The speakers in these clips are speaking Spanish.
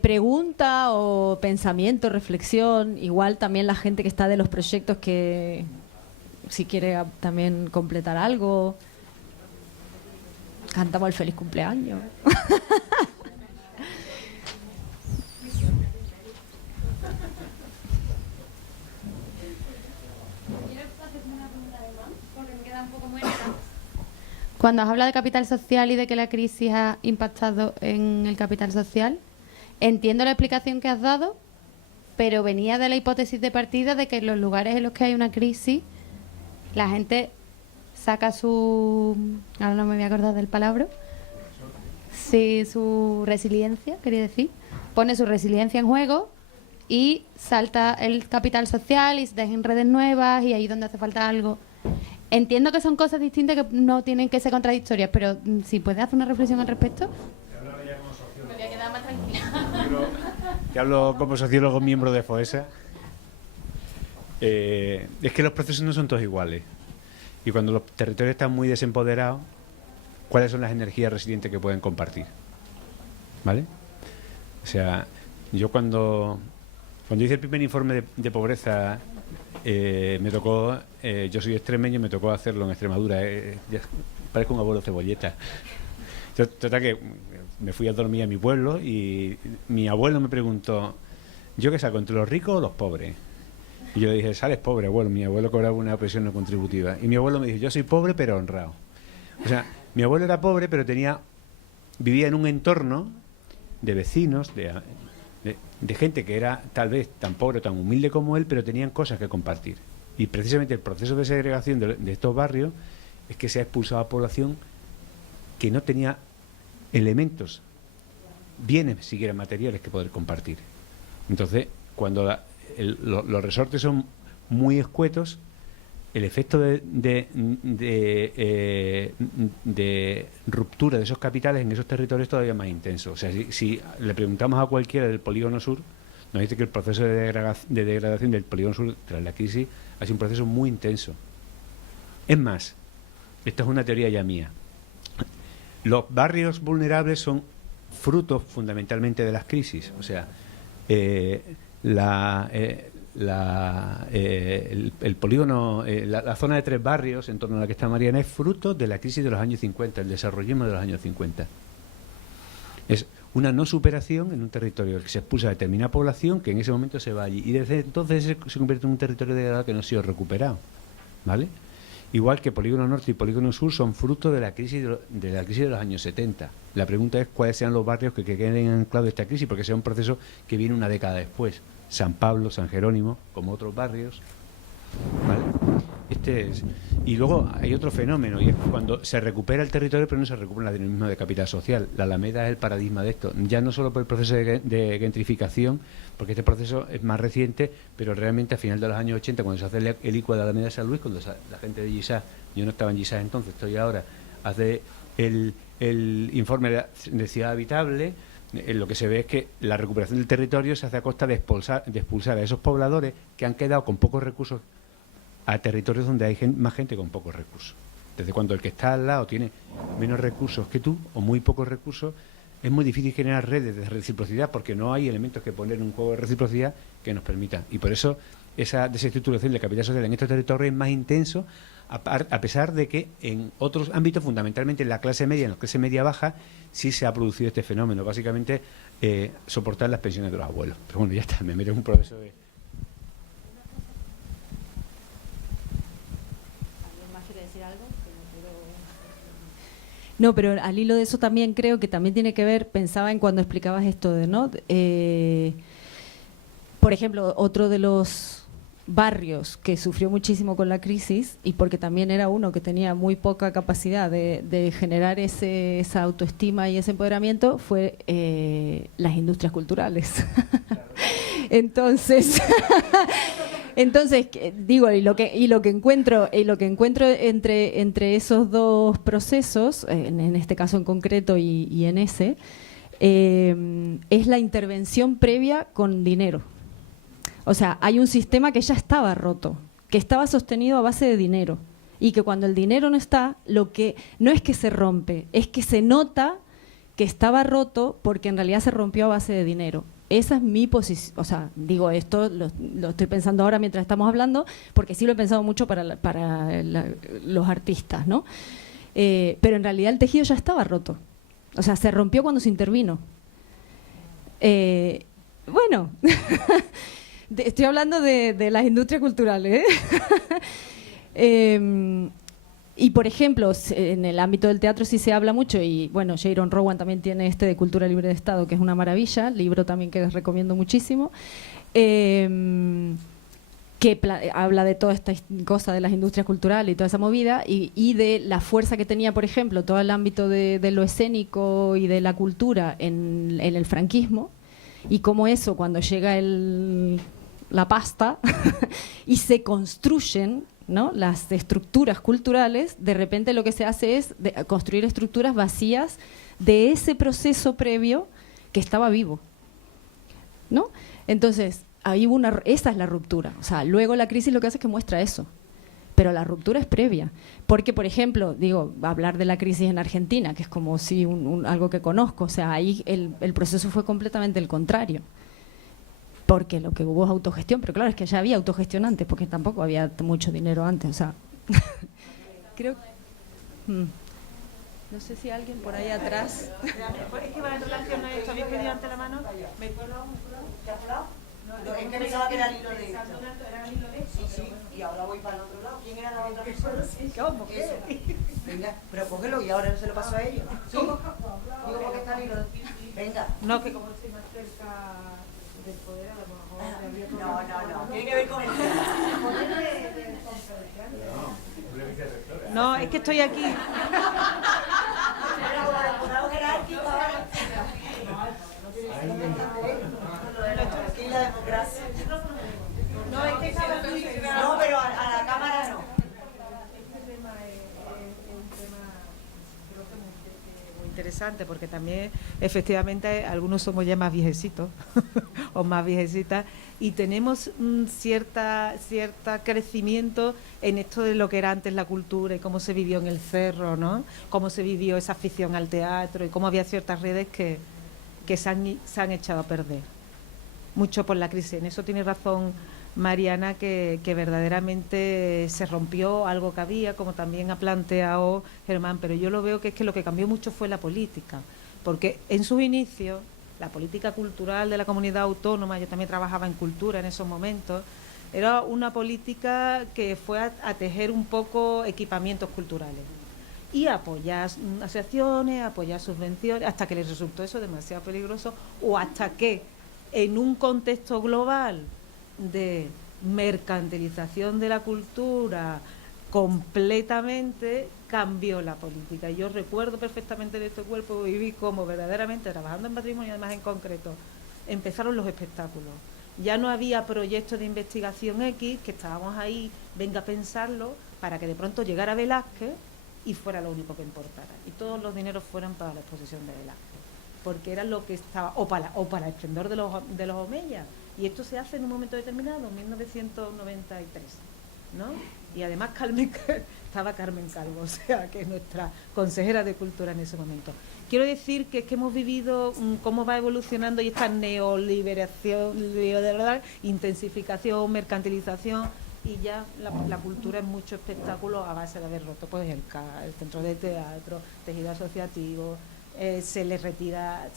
pregunta o pensamiento, reflexión. Igual también la gente que está de los proyectos que si quiere también completar algo. Cantamos el feliz cumpleaños. Cuando has hablado de capital social y de que la crisis ha impactado en el capital social, entiendo la explicación que has dado, pero venía de la hipótesis de partida de que en los lugares en los que hay una crisis, la gente saca su... ahora no me voy a acordar del palabra. Sí, su resiliencia, quería decir. Pone su resiliencia en juego y salta el capital social y se dejan redes nuevas y ahí donde hace falta algo. Entiendo que son cosas distintas que no tienen que ser contradictorias, pero si puedes hacer una reflexión al respecto. Me voy a quedar más tranquila. Te hablo como sociólogo miembro de FOESA. Es que los procesos no son todos iguales. Y cuando los territorios están muy desempoderados, ¿cuáles son las energías resilientes que pueden compartir? ¿Vale? O sea, yo cuando hice el primer informe de pobreza, me tocó, yo soy extremeño, me tocó hacerlo en Extremadura. Parezco un abuelo cebolleta. Total que me fui a dormir a mi pueblo y mi abuelo me preguntó, ¿yo qué saco, entre los ricos o los pobres? Y yo le dije, sales pobre, abuelo. Mi abuelo cobraba una pensión no contributiva. Y mi abuelo me dijo, yo soy pobre pero honrado. O sea, mi abuelo era pobre pero vivía en un entorno de vecinos, de gente que era tal vez tan pobre o tan humilde como él, pero tenían cosas que compartir. Y precisamente el proceso de segregación de estos barrios es que se ha expulsado a población que no tenía elementos, bienes siquiera materiales que poder compartir. Entonces, cuando los resortes son muy escuetos, el efecto de ruptura de esos capitales en esos territorios es todavía más intenso. O sea, si le preguntamos a cualquiera del Polígono Sur, nos dice que el proceso de degradación del Polígono Sur tras la crisis ha sido un proceso muy intenso. Es más, esto es una teoría ya mía. Los barrios vulnerables son frutos fundamentalmente de las crisis. O sea, el polígono, la zona de 3 barrios en torno a la que está Mariana es fruto de la crisis de los años 50, el desarrollismo de los años 50. Es una no superación en un territorio que se expulsa a determinada población que en ese momento se va allí y desde entonces se convierte en un territorio degradado que no ha sido recuperado, ¿vale? Igual que Polígono Norte y Polígono Sur son fruto de la crisis de los años 70. La pregunta es cuáles sean los barrios que queden anclados de esta crisis, porque sea un proceso que viene una década después. San Pablo, San Jerónimo, como otros barrios, ¿vale? Y luego hay otro fenómeno, y es cuando se recupera el territorio, pero no se recupera el dinamismo de capital social. La Alameda es el paradigma de esto, ya no solo por el proceso de gentrificación, porque este proceso es más reciente, pero realmente a final de los años 80, cuando se hace el ICUA de Alameda de San Luis, cuando la gente de Gisás, yo no estaba en Gisás entonces, estoy ahora, hace el informe de ciudad habitable. Lo que se ve es que la recuperación del territorio se hace a costa de expulsar a esos pobladores que han quedado con pocos recursos a territorios donde hay más gente con pocos recursos. Desde cuando el que está al lado tiene menos recursos que tú o muy pocos recursos, es muy difícil generar redes de reciprocidad porque no hay elementos que poner en un juego de reciprocidad que nos permitan. Y por eso esa desestructuración del capital social en estos territorios es más intenso, a pesar de que en otros ámbitos, fundamentalmente en la clase media, en la clase media baja, sí se ha producido este fenómeno. Básicamente, soportar las pensiones de los abuelos. Pero bueno, ya está, me meto en un proceso de... ¿Alguien más quiere decir algo? No, pero al hilo de eso también creo que también tiene que ver, pensaba en cuando explicabas esto de, ¿no? Por ejemplo, otro de los barrios que sufrió muchísimo con la crisis, y porque también era uno que tenía muy poca capacidad de generar esa autoestima y ese empoderamiento, fue las industrias culturales. Entonces digo, y lo que encuentro entre esos dos procesos, en este caso en concreto y en ese, es la intervención previa con dinero. O sea, hay un sistema que ya estaba roto, que estaba sostenido a base de dinero, y que cuando el dinero no está, lo que no es que se rompe, es que se nota que estaba roto porque en realidad se rompió a base de dinero. Esa es mi posición, o sea, digo esto, lo estoy pensando ahora mientras estamos hablando, porque sí lo he pensado mucho para los artistas, ¿no? Pero en realidad el tejido ya estaba roto, o sea, se rompió cuando se intervino. Bueno, estoy hablando de las industrias culturales, y por ejemplo, en el ámbito del teatro sí se habla mucho, y bueno, Jaron Rowan también tiene este de Cultura Libre de Estado, que es una maravilla, libro también que les recomiendo muchísimo, que habla de toda esta cosa de las industrias culturales y toda esa movida, y de la fuerza que tenía, por ejemplo, todo el ámbito de lo escénico y de la cultura en el franquismo, y cómo eso, cuando llega la pasta y se construyen, ¿no?, las estructuras culturales, de repente lo que se hace es construir estructuras vacías de ese proceso previo que estaba vivo, ¿no? Entonces, ahí esa es la ruptura. O sea, luego la crisis lo que hace es que muestra eso, pero la ruptura es previa. Porque, por ejemplo, digo, hablar de la crisis en Argentina, que es como si algo que conozco, o sea, ahí el proceso fue completamente el contrario. Porque lo que hubo es autogestión, pero claro, es que ya había autogestión antes, porque tampoco había mucho dinero antes, o sea, creo no sé si alguien por ahí atrás. Es que va en relación a esto, habéis pedido ante la mano. ¿Me puedo es que pensaba que era el hilo de esto. Sí, y ahora voy para el otro lado. ¿Quién era la otra persona? ¿Cómo? Venga, pero cógelo y ahora no se lo paso a ellos. ¿Sí? Digo, porque está el hilo. Venga. No, que como estoy más cerca del poder, a lo mejor... No. Tiene que ver con el no, es que estoy aquí. La democracia. No, es que no, pero a la cámara no. Este tema es un tema, creo que muy interesante, porque también efectivamente algunos somos ya más viejecitos o más viejecitas y tenemos cierta crecimiento en esto de lo que era antes la cultura y cómo se vivió en el cerro, ¿no? Cómo se vivió esa afición al teatro y cómo había ciertas redes que se han echado a perder. Mucho por la crisis. En eso tiene razón Mariana, que verdaderamente se rompió algo que había, como también ha planteado Germán, pero yo lo veo que es que lo que cambió mucho fue la política, porque en sus inicios, la política cultural de la comunidad autónoma, yo también trabajaba en cultura en esos momentos, era una política que fue a tejer un poco equipamientos culturales y apoyar asociaciones, apoyar subvenciones, hasta que les resultó eso demasiado peligroso o hasta que en un contexto global de mercantilización de la cultura completamente cambió la política. Yo recuerdo perfectamente de este cuerpo, viví como verdaderamente trabajando en patrimonio, además en concreto, empezaron los espectáculos. Ya no había proyectos de investigación X, que estábamos ahí, venga a pensarlo, para que de pronto llegara Velázquez y fuera lo único que importara. Y todos los dineros fueran para la exposición de Velázquez, porque era lo que estaba, o para el esplendor de los Omeyas. Y esto se hace en un momento determinado, en 1993, ¿no? Y además estaba Carmen Calvo, o sea, que es nuestra consejera de Cultura en ese momento. Quiero decir que es que hemos vivido cómo va evolucionando y esta neoliberación, intensificación, mercantilización, y ya la cultura es mucho espectáculo a base de haber roto pues el centro de teatro, tejido asociativo. Se le retira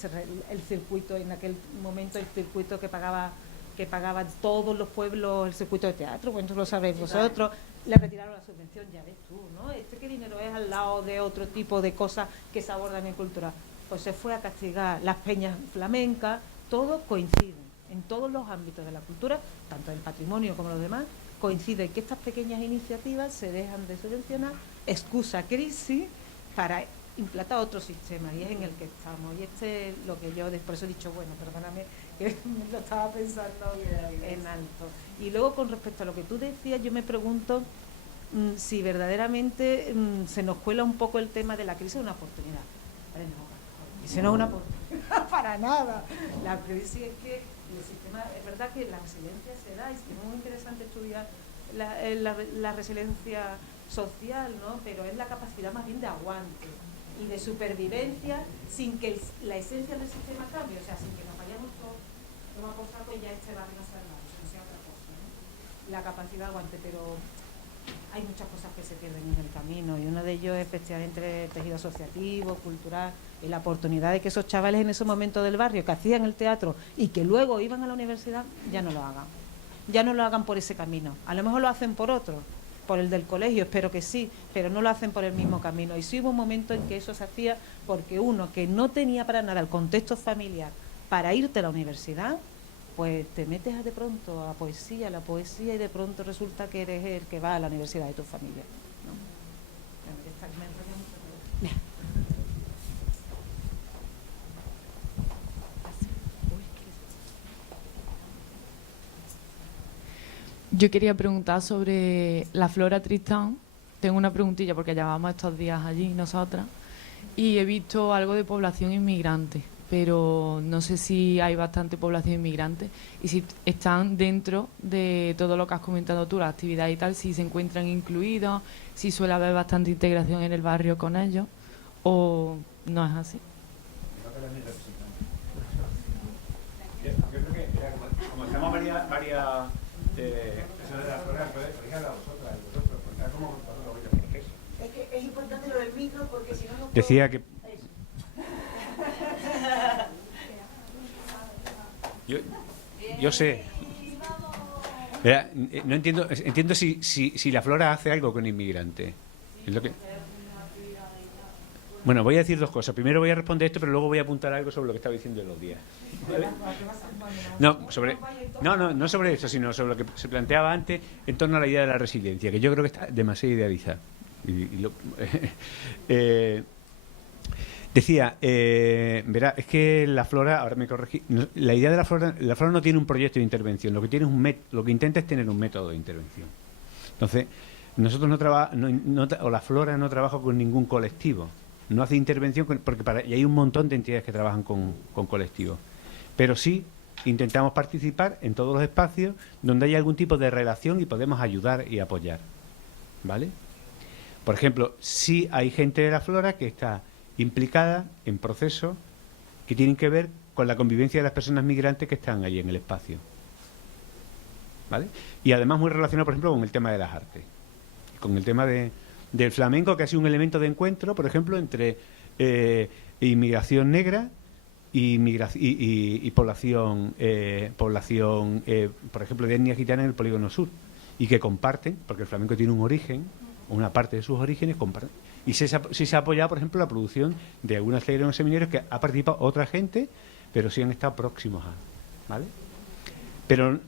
el circuito, en aquel momento el circuito que pagaban todos los pueblos, el circuito de teatro, bueno, lo sabréis vosotros, le retiraron la subvención, ya ves tú, ¿no? ¿Qué dinero es al lado de otro tipo de cosas que se abordan en cultura? Pues se fue a castigar las peñas flamencas, todo coincide, en todos los ámbitos de la cultura, tanto el patrimonio como los demás, coincide que estas pequeñas iniciativas se dejan de subvencionar, excusa crisis para implantar otro sistema, y es en el que estamos, y este es lo que yo por eso he dicho, bueno, perdóname que lo estaba pensando en alto. Y luego, con respecto a lo que tú decías, yo me pregunto si verdaderamente se nos cuela un poco el tema de la crisis de una oportunidad. Vale, no, y si no es una oportunidad para nada. La crisis es que el sistema, es verdad que la resiliencia se da, y es muy interesante estudiar la resiliencia social, ¿no? Pero es la capacidad más bien de aguante. y de supervivencia sin que la esencia del sistema cambie, o sea, sin que nos vayamos todos a posar pues ya este barrio no sea nada, no sea otra cosa, ¿no? La capacidad de aguante, pero hay muchas cosas que se pierden en el camino y uno de ellos es efectivamente el tejido asociativo, cultural, y la oportunidad de que esos chavales en ese momento del barrio que hacían el teatro y que luego iban a la universidad ya no lo hagan. Ya no lo hagan por ese camino. A lo mejor lo hacen por otro, por el del colegio, espero que sí, pero no lo hacen por el mismo camino. Y sí hubo un momento en que eso se hacía porque uno que no tenía para nada el contexto familiar para irte a la universidad, pues te metes de pronto a la poesía y de pronto resulta que eres el que va a la universidad de tu familia, ¿no? Yo quería preguntar sobre la Flora Tristán. Tengo una preguntilla porque llevamos estos días allí nosotras y he visto algo de población inmigrante, pero no sé si hay bastante población inmigrante y si están dentro de todo lo que has comentado tú, la actividad y tal, si se encuentran incluidos, si suele haber bastante integración en el barrio con ellos o no es así. Yo creo que como estamos varias eso de la flora, podéis hablar vosotros, contar cómo vosotros veis eso. Es que es importante lo del micro porque si no Decía que yo sé. Mira, no entiendo si la flora hace algo con inmigrante. Es lo que... Bueno, voy a decir dos cosas. Primero voy a responder esto, pero luego voy a apuntar algo sobre lo que estaba diciendo en los días. ¿Vale? No sobre eso, sino sobre lo que se planteaba antes en torno a la idea de la resiliencia, que yo creo que está demasiado idealizada. Decía, verá, es que la flora, ahora me corregí, la idea de la flora no tiene un proyecto de intervención, lo que tiene es lo que intenta es tener un método de intervención. Entonces, nosotros o la flora no trabaja con ningún colectivo, no hace intervención, porque y hay un montón de entidades que trabajan con colectivos, pero sí intentamos participar en todos los espacios donde hay algún tipo de relación y podemos ayudar y apoyar, ¿vale? Por ejemplo, sí hay gente de la flora que está implicada en procesos que tienen que ver con la convivencia de las personas migrantes que están allí en el espacio, ¿vale? Y además muy relacionado, por ejemplo, con el tema de las artes, con el tema del flamenco, que ha sido un elemento de encuentro, por ejemplo, entre inmigración negra y población, por ejemplo, de etnia gitana en el Polígono Sur, y que comparten, porque el flamenco tiene un origen, una parte de sus orígenes, comparten. Y sí se ha apoyado, por ejemplo, la producción de algunas talleres en seminarios que ha participado otra gente, pero sí han estado próximos a, ¿vale? Pero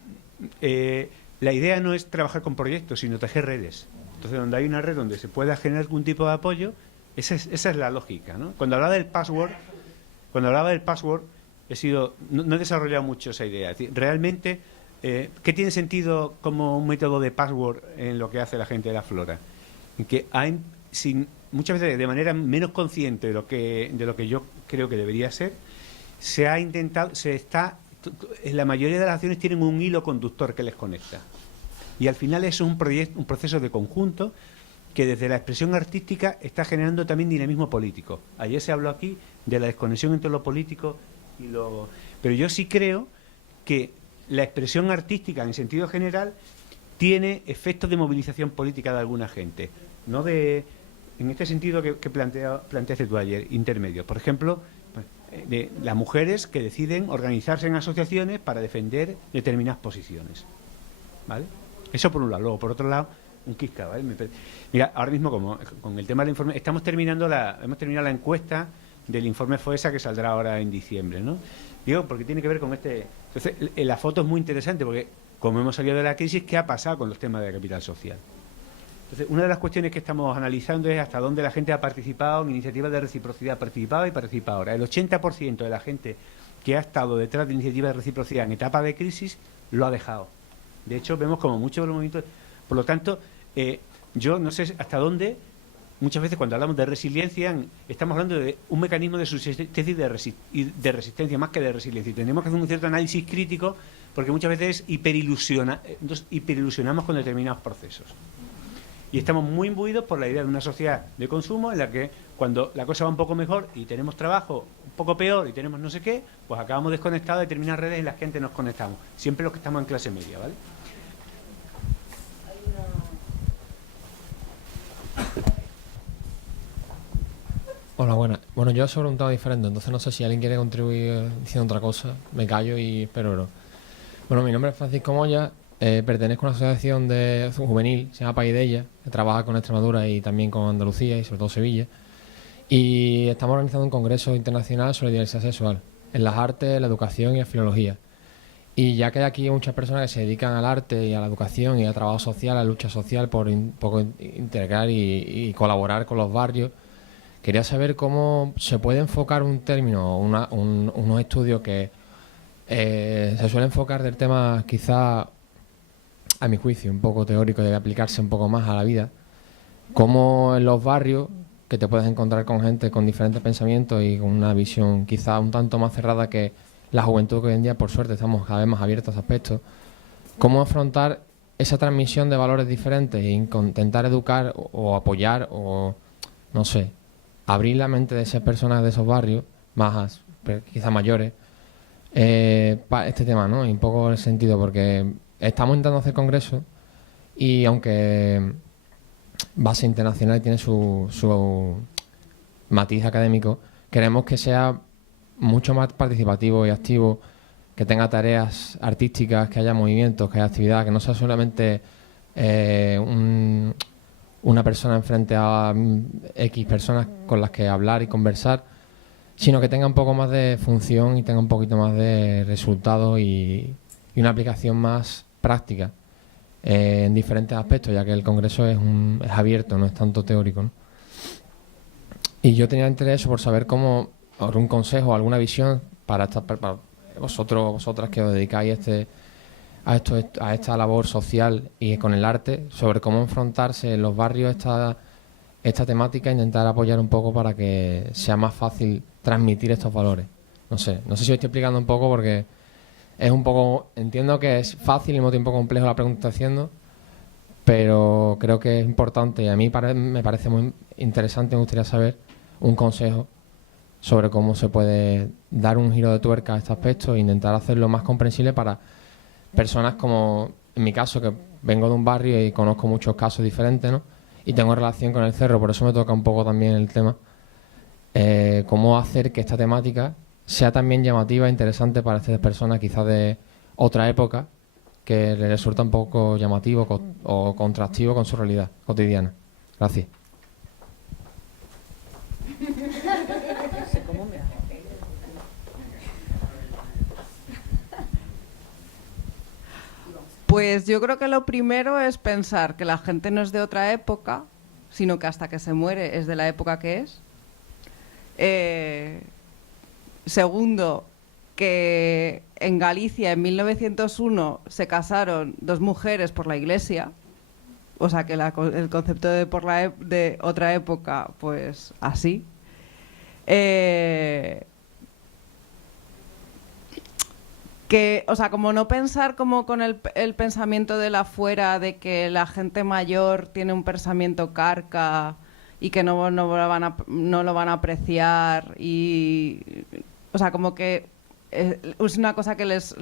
la idea no es trabajar con proyectos, sino tejer redes. Entonces, donde hay una red donde se pueda generar algún tipo de apoyo, esa es la lógica, ¿no? Cuando hablaba del password, no he desarrollado mucho esa idea. Es decir, realmente, ¿qué tiene sentido como un método de password en lo que hace la gente de la flora? En que muchas veces de manera menos consciente de lo que yo creo que debería ser, en la mayoría de las acciones tienen un hilo conductor que les conecta. Y al final eso es un proceso de conjunto que desde la expresión artística está generando también dinamismo político. Ayer se habló aquí de la desconexión entre lo político y lo... Pero yo sí creo que la expresión artística en sentido general tiene efectos de movilización política de alguna gente. No en este sentido que planteaste tú ayer, intermedios. Por ejemplo, de las mujeres que deciden organizarse en asociaciones para defender determinadas posiciones, ¿vale? Eso por un lado. Luego, por otro lado, un quisca, ¿vale? Mira, ahora mismo como con el tema del informe, hemos terminado la encuesta del informe FOESA que saldrá ahora en diciembre, ¿no? Digo, porque tiene que ver con este... Entonces, la foto es muy interesante porque, como hemos salido de la crisis, ¿qué ha pasado con los temas de capital social? Entonces, una de las cuestiones que estamos analizando es hasta dónde la gente ha participado en iniciativas de reciprocidad, participaba y participa ahora. El 80% de la gente que ha estado detrás de iniciativas de reciprocidad en etapa de crisis lo ha dejado. De hecho, vemos como muchos de los movimientos... Por lo tanto, yo no sé hasta dónde, muchas veces cuando hablamos de resiliencia, estamos hablando de un mecanismo de subsistencia y de resistencia más que de resiliencia. Y tenemos que hacer un cierto análisis crítico porque muchas veces hiperilusionamos con determinados procesos. Y estamos muy imbuidos por la idea de una sociedad de consumo en la que cuando la cosa va un poco mejor y tenemos trabajo un poco peor y tenemos no sé qué, pues acabamos desconectados de determinadas redes en las que antes nos conectamos. Siempre los que estamos en clase media, ¿vale? Hola, buenas. Bueno, yo sobre un tema diferente, entonces no sé si alguien quiere contribuir diciendo otra cosa. Me callo y espero. No. Bueno, mi nombre es Francisco Moya, pertenezco a una asociación de juvenil, se llama Paidella, que trabaja con Extremadura y también con Andalucía y sobre todo Sevilla. Y estamos organizando un congreso internacional sobre diversidad sexual, en las artes, la educación y la filología. Y ya que hay aquí muchas personas que se dedican al arte y a la educación y al trabajo social, a la lucha social por un poco integrar y colaborar con los barrios, quería saber cómo se puede enfocar un término, unos estudios que se suele enfocar del tema quizá, a mi juicio, un poco teórico, debe aplicarse un poco más a la vida. Cómo en los barrios, que te puedes encontrar con gente con diferentes pensamientos y con una visión quizá un tanto más cerrada que la juventud que hoy en día, por suerte, estamos cada vez más abiertos a ese aspecto. Cómo afrontar esa transmisión de valores diferentes e intentar educar o apoyar o, no sé, abrir la mente de esas personas de esos barrios, más quizá mayores, para este tema, ¿no? Y un poco en el sentido, porque estamos intentando hacer congresos y aunque base internacional y tiene su matiz académico, queremos que sea mucho más participativo y activo, que tenga tareas artísticas, que haya movimientos, que haya actividad, que no sea solamente una persona enfrente a X personas con las que hablar y conversar, sino que tenga un poco más de función y tenga un poquito más de resultados y una aplicación más práctica en diferentes aspectos, ya que el congreso es abierto, no es tanto teórico, ¿no? Y yo tenía interés por saber cómo, algún consejo, alguna visión para vosotras que os dedicáis a esta labor social y con el arte, sobre cómo enfrentarse en los barrios esta temática e intentar apoyar un poco para que sea más fácil transmitir estos valores. No sé si os estoy explicando un poco porque es un poco, entiendo que es fácil y al mismo tiempo complejo la pregunta que estoy haciendo, pero creo que es importante y a mí me parece muy interesante, me gustaría saber un consejo sobre cómo se puede dar un giro de tuerca a este aspecto e intentar hacerlo más comprensible para personas como, en mi caso, que vengo de un barrio y conozco muchos casos diferentes, ¿no? Y tengo relación con el cerro, por eso me toca un poco también el tema. Cómo hacer que esta temática sea también llamativa e interesante para estas personas quizás de otra época, que les resulta un poco llamativo o contrastivo con su realidad cotidiana. Gracias. Pues yo creo que lo primero es pensar que la gente no es de otra época, sino que hasta que se muere es de la época que es. Segundo, que en Galicia en 1901 se casaron dos mujeres por la Iglesia, o sea que el concepto de otra época, pues así. Que, o sea, como no pensar como con el pensamiento de la afuera de que la gente mayor tiene un pensamiento carca y que no lo van a apreciar y, o sea, como que es una cosa que les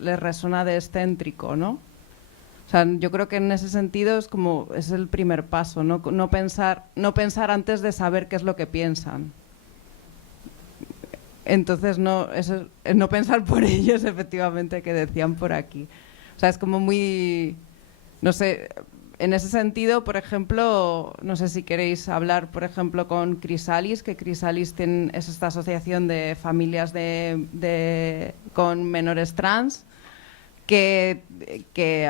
resuena de excéntrico, ¿no? O sea, yo creo que en ese sentido es el primer paso, no pensar antes de saber qué es lo que piensan. Entonces, no pensar por ellos, efectivamente, que decían por aquí. O sea, es como muy, no sé, en ese sentido, por ejemplo, no sé si queréis hablar, por ejemplo, con Crisalis, que Crisalis es esta asociación de familias con menores trans, que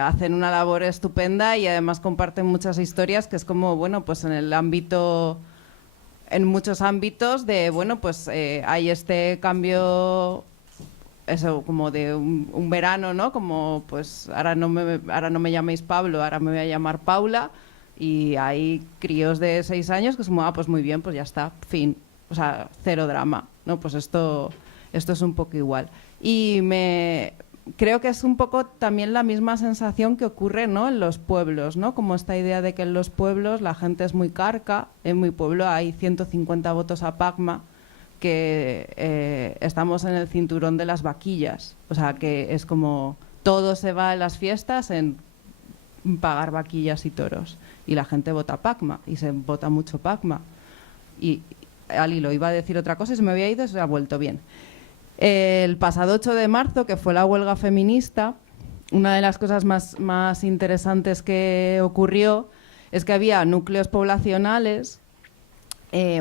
hacen una labor estupenda y además comparten muchas historias, que es como, bueno, pues en muchos ámbitos de, bueno, pues hay este cambio, eso, como de un verano, ¿no? Como, pues ahora no me llaméis Pablo, ahora me voy a llamar Paula, y hay críos de 6 años que es como, pues muy bien, pues ya está, fin. O sea, cero drama, ¿no? Pues esto es un poco igual. Y creo que es un poco también la misma sensación que ocurre, ¿no?, en los pueblos, ¿no? Como esta idea de que en los pueblos la gente es muy carca. En mi pueblo hay 150 votos a Pacma, que estamos en el cinturón de las vaquillas. O sea, que es como todo se va en las fiestas en pagar vaquillas y toros. Y la gente vota Pacma, y se vota mucho Pacma. Y Ali lo iba a decir otra cosa y se me había ido y se ha vuelto bien. El pasado 8 de marzo, que fue la huelga feminista, una de las cosas más interesantes que ocurrió es que había núcleos poblacionales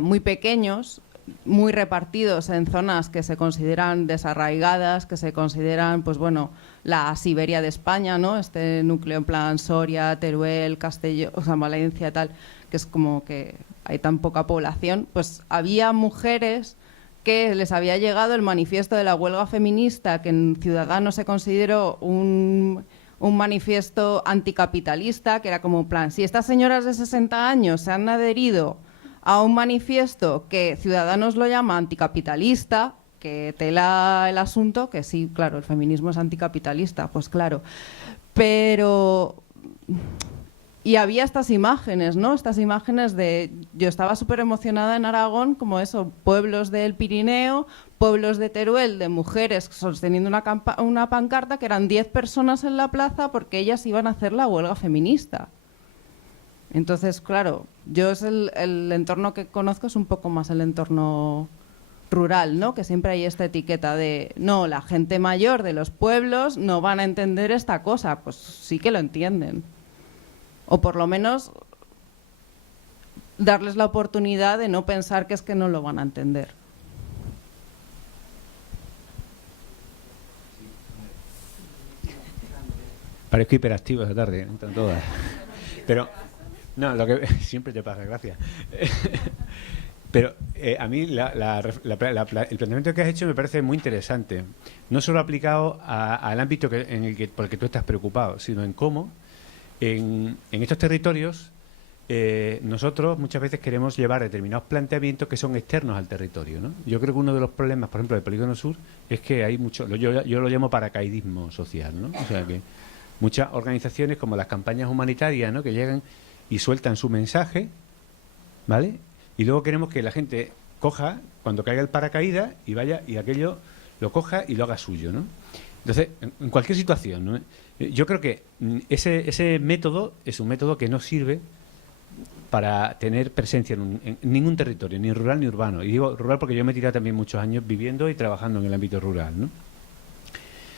muy pequeños, muy repartidos en zonas que se consideran desarraigadas, que se consideran, pues bueno, la Siberia de España, ¿no? Este núcleo en plan Soria, Teruel, Castellón, o sea, Valencia, tal, que es como que hay tan poca población. Pues había mujeres que les había llegado el manifiesto de la huelga feminista, que en Ciudadanos se consideró un manifiesto anticapitalista, que era como en plan, si estas señoras de 60 años se han adherido a un manifiesto que Ciudadanos lo llama anticapitalista, que tela el asunto, que sí, claro, el feminismo es anticapitalista, pues claro. Pero... Y había estas imágenes, ¿no? Estas imágenes de... Yo estaba súper emocionada en Aragón, como eso, pueblos del Pirineo, pueblos de Teruel, de mujeres sosteniendo una pancarta, que eran 10 personas en la plaza porque ellas iban a hacer la huelga feminista. Entonces, claro, yo es el entorno que conozco es un poco más el entorno rural, ¿no? Que siempre hay esta etiqueta de, no, la gente mayor de los pueblos no van a entender esta cosa. Pues sí que lo entienden. O por lo menos darles la oportunidad de no pensar que es que no lo van a entender. Parezco hiperactivo esta tarde, entran todas. Pero, no, lo que siempre te pasa, gracias. Pero a mí el planteamiento que has hecho me parece muy interesante. No solo aplicado al ámbito por el que tú estás preocupado, sino en cómo en estos territorios nosotros muchas veces queremos llevar determinados planteamientos que son externos al territorio, ¿no? Yo creo que uno de los problemas, por ejemplo, del Polígono Sur es que hay mucho, yo lo llamo paracaidismo social, ¿no? O sea que muchas organizaciones como las campañas humanitarias, ¿no?, que llegan y sueltan su mensaje, ¿vale? Y luego queremos que la gente coja, cuando caiga el paracaídas, y vaya y aquello lo coja y lo haga suyo, ¿no? Entonces, en cualquier situación, ¿no? Yo creo que ese método es un método que no sirve para tener presencia en ningún territorio, ni rural ni urbano. Y digo rural porque yo me he tirado también muchos años viviendo y trabajando en el ámbito rural, ¿no?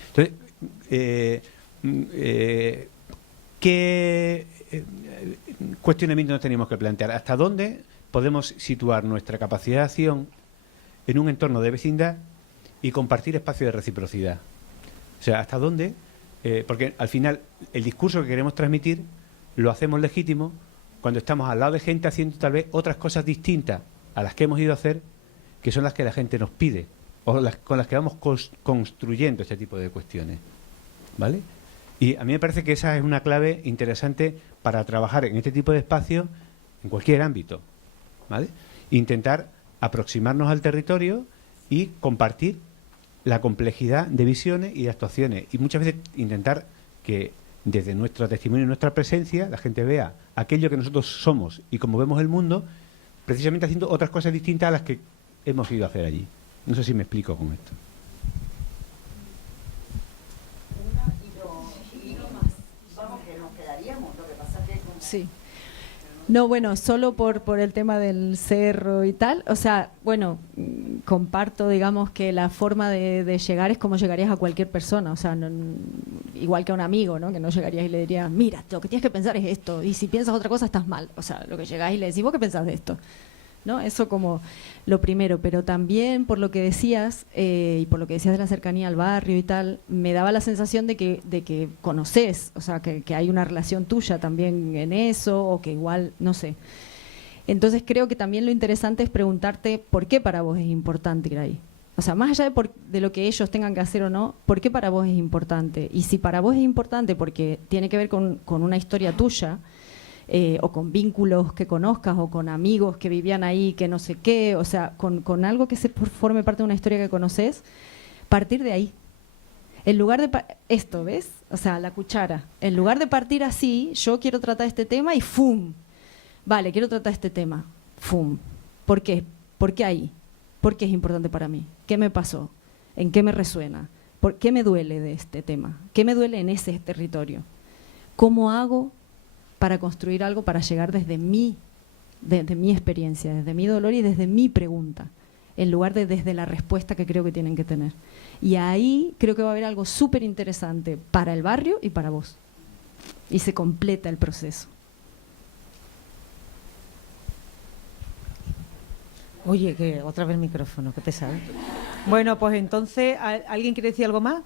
Entonces, ¿qué cuestionamiento nos tenemos que plantear? ¿Hasta dónde podemos situar nuestra capacidad de acción en un entorno de vecindad y compartir espacio de reciprocidad? O sea, ¿hasta dónde? Porque al final el discurso que queremos transmitir lo hacemos legítimo cuando estamos al lado de gente haciendo tal vez otras cosas distintas a las que hemos ido a hacer, que son las que la gente nos pide, o con las que vamos construyendo este tipo de cuestiones, ¿vale? Y a mí me parece que esa es una clave interesante para trabajar en este tipo de espacios en cualquier ámbito, ¿vale? Intentar aproximarnos al territorio y compartir la complejidad de visiones y de actuaciones. Y muchas veces intentar que desde nuestro testimonio y nuestra presencia la gente vea aquello que nosotros somos y cómo vemos el mundo, precisamente haciendo otras cosas distintas a las que hemos ido a hacer allí. No sé si me explico con esto. Vamos, que nos quedaríamos, lo que pasa que... Sí. No, bueno, solo por el tema del cerro y tal. O sea, bueno, comparto, digamos, que la forma de llegar es como llegarías a cualquier persona. O sea, igual que a un amigo, ¿no? Que no llegarías y le dirías, mira, lo que tienes que pensar es esto. Y si piensas otra cosa, estás mal. O sea, lo que llegás y le decís, ¿vos qué pensás de esto? ¿No? Eso como lo primero, pero también por lo que decías y por lo que decías de la cercanía al barrio y tal, me daba la sensación de que conoces, o sea, que hay una relación tuya también en eso, o que igual, no sé. Entonces creo que también lo interesante es preguntarte por qué para vos es importante ir ahí. O sea, más allá de lo que ellos tengan que hacer o no, ¿por qué para vos es importante? Y si para vos es importante porque tiene que ver con una historia tuya, o con vínculos que conozcas, o con amigos que vivían ahí, que no sé qué, o sea, con algo que forme parte de una historia que conoces, partir de ahí. En lugar de esto, ¿ves? O sea, la cuchara. En lugar de partir así, yo quiero tratar este tema y ¡fum! Vale, quiero tratar este tema. ¡Fum! ¿Por qué? ¿Por qué ahí? ¿Por qué es importante para mí? ¿Qué me pasó? ¿En qué me resuena? ¿Por qué me duele de este tema? ¿Qué me duele en ese territorio? ¿Cómo hago para construir algo, para llegar desde mi experiencia, desde mi dolor y desde mi pregunta, en lugar de desde la respuesta que creo que tienen que tener? Y ahí creo que va a haber algo súper interesante para el barrio y para vos. Y se completa el proceso. Oye, que otra vez el micrófono, qué pesado. Bueno, pues entonces, ¿alguien quiere decir algo más?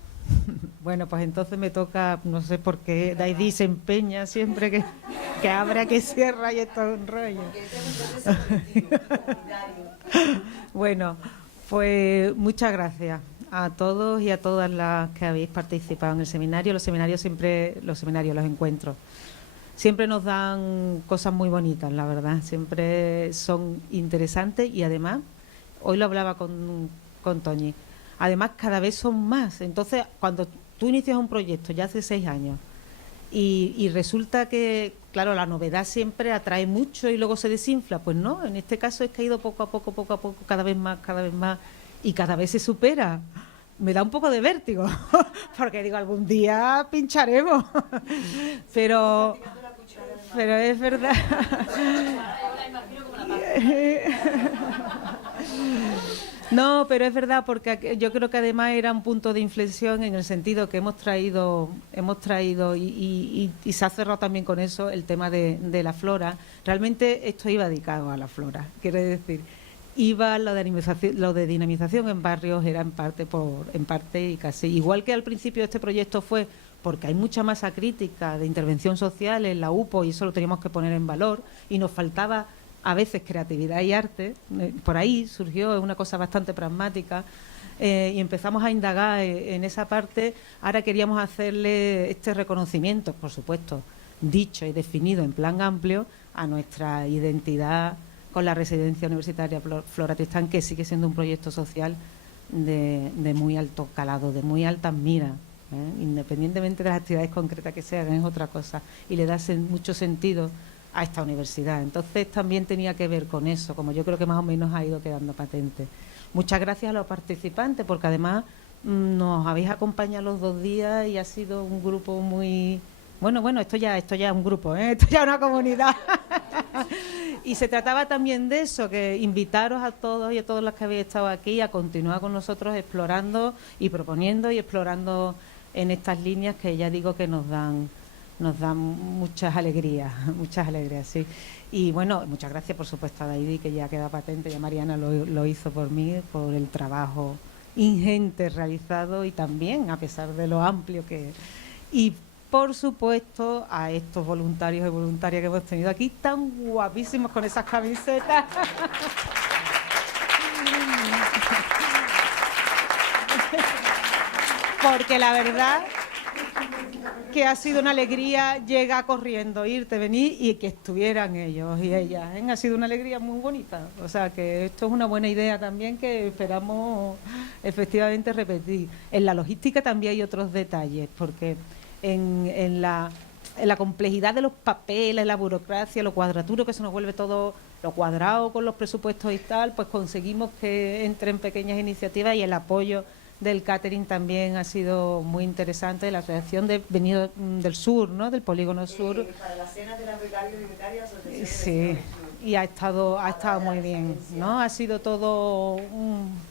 Bueno, pues entonces me toca, no sé por qué Daidí se empeña siempre que abra, que cierra y esto es un rollo. Bueno, pues muchas gracias a todos y a todas las que habéis participado en el seminario. Los encuentros, siempre nos dan cosas muy bonitas, la verdad. Siempre son interesantes y además, hoy lo hablaba con Toñi, además cada vez son más. Entonces, cuando tú inicias un proyecto ya hace 6 años y resulta que, claro, la novedad siempre atrae mucho y luego se desinfla, pues no, en este caso es que ha ido poco a poco, cada vez más y cada vez se supera. Me da un poco de vértigo, porque digo, algún día pincharemos, pero es verdad. No, pero es verdad, porque yo creo que además era un punto de inflexión en el sentido que hemos traído y se ha cerrado también con eso el tema de la flora. Realmente esto iba dedicado a la flora, quiero decir, iba lo de dinamización en barrios era en parte y casi igual que al principio de este proyecto fue porque hay mucha masa crítica de intervención social en la UPO y eso lo teníamos que poner en valor y nos faltaba a veces creatividad y arte. Por ahí surgió una cosa bastante pragmática y empezamos a indagar en esa parte. Ahora queríamos hacerle este reconocimiento, por supuesto, dicho y definido en plan amplio, a nuestra identidad con la residencia universitaria Flora Tristán, que sigue siendo un proyecto social de muy alto calado, de muy altas miras, independientemente de las actividades concretas que se hagan, es otra cosa, y le da mucho sentido a esta universidad. Entonces también tenía que ver con eso, como yo creo que más o menos ha ido quedando patente. Muchas gracias a los participantes, porque además nos habéis acompañado los 2 días y ha sido un grupo muy... Bueno, esto ya es un grupo, esto ya es una comunidad. Y se trataba también de eso, que invitaros a todos y a todas las que habéis estado aquí a continuar con nosotros explorando y proponiendo y explorando en estas líneas que ya digo que nos dan muchas alegrías, sí. Y bueno, muchas gracias por supuesto a Daidi, que ya queda patente, ya Mariana lo hizo por mí, por el trabajo ingente realizado y también a pesar de lo amplio que... Y por supuesto a estos voluntarios y voluntarias que hemos tenido aquí, tan guapísimos con esas camisetas. Porque la verdad que ha sido una alegría llegar corriendo, irte, venir y que estuvieran ellos y ellas. Ha sido una alegría muy bonita. O sea que esto es una buena idea también que esperamos efectivamente repetir. En la logística también hay otros detalles, porque en la complejidad de los papeles, la burocracia, lo cuadraturo que se nos vuelve todo lo cuadrado con los presupuestos y tal, pues conseguimos que entren pequeñas iniciativas y el apoyo del catering también ha sido muy interesante, la asociación venido del sur, ¿no? Del polígono sur. Para las cenas de las becarios y becarias, sí, y ha estado muy bien, ¿no? Ha sido todo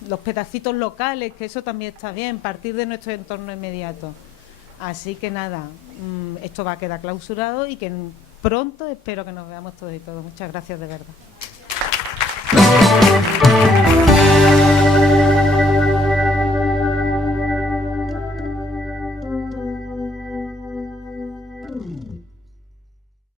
los pedacitos locales, que eso también está bien, partir de nuestro entorno inmediato. Así que nada, esto va a quedar clausurado y que pronto espero que nos veamos todos y todos. Muchas gracias de verdad.